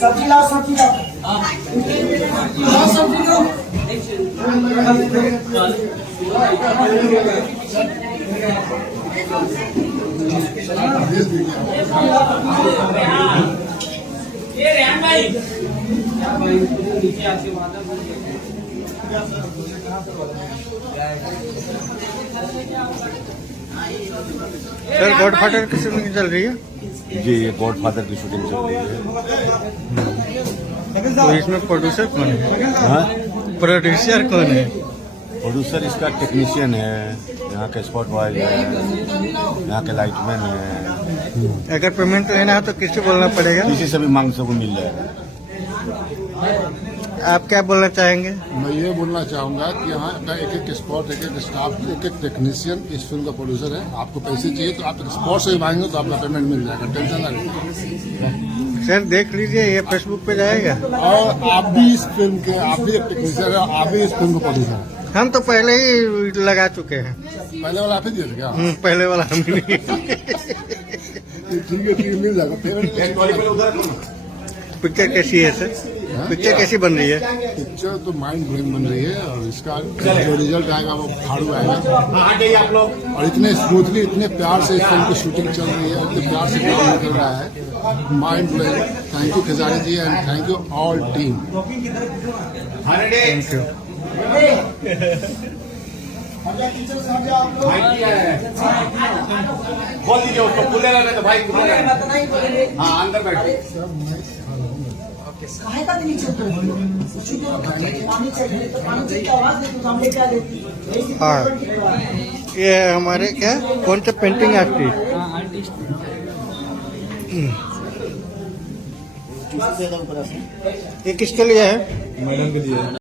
सब्जी लाओ, सब्जी लाओ। लाओ सब्जी लो। ये रेहान भाई नीचे आके माता सर गॉडफादर की शूटिंग चल रही है जी, ये गॉडफादर की शूटिंग चल रही है। तो इसमें प्रोड्यूसर कौन है? हाँ, प्रोड्यूसर कौन है? प्रोड्यूसर इसका टेक्नीशियन है, यहाँ के स्पॉट बॉय है, यहाँ के लाइटमैन है। अगर पेमेंट लेना है तो किससे बोलना पड़ेगा? किसी से भी मांग सको मिल जाएगा। आप क्या बोलना चाहेंगे? मैं ये बोलना चाहूंगा कि यहाँ का एक एक स्पॉट, एक एक स्टाफ, एक एक टेक्नीशियन इस फिल्म का प्रोड्यूसर है। आपको पैसे चाहिए तो आप स्पॉट से भी मांगेंगे तो आपका पेमेंट मिल जाएगा, टेंशन ना लीजिए। सर देख लीजिए, ये फेसबुक पे जाएगा। और आप भी इस फिल्म के, आप भी एक टेक्नीशियन है, आप भी इस फिल्म का प्रोड्यूसर है। हम तो पहले ही लगा चुके हैं। पहले वाला आप ही दिए थे क्या? पहले वाला हम नहीं। ठीक है, मिल जाएगा पेमेंट। पिक्चर कैसी है सर? पिक्चर कैसी बन रही है? पिक्चर तो माइंड ब्लोइंग बन रही है और इसका जो रिजल्ट आएगा वो फाड़ू आएगा। और इतने स्मूथली, इतने प्यार से इस फिल्म की शूटिंग चल रही है, इतने प्यार से काम निकल रहा है, mind blowing. Thank you Khajani ji and thank you all team. Thank you. खोल दीजिए उसको, खुलेगा नहीं तो भाई खुलेगा। हाँ, अंदर बैठो। सहायता देनी चाहिए, पानी चाहिए तो पानी चाहिए, आवाज दे तो हम लेके आ देती। हाँ, ये हमारे क्या कौन से पेंटिंग आर्टिस्ट? ये किसके लिए है? मैडम के लिए।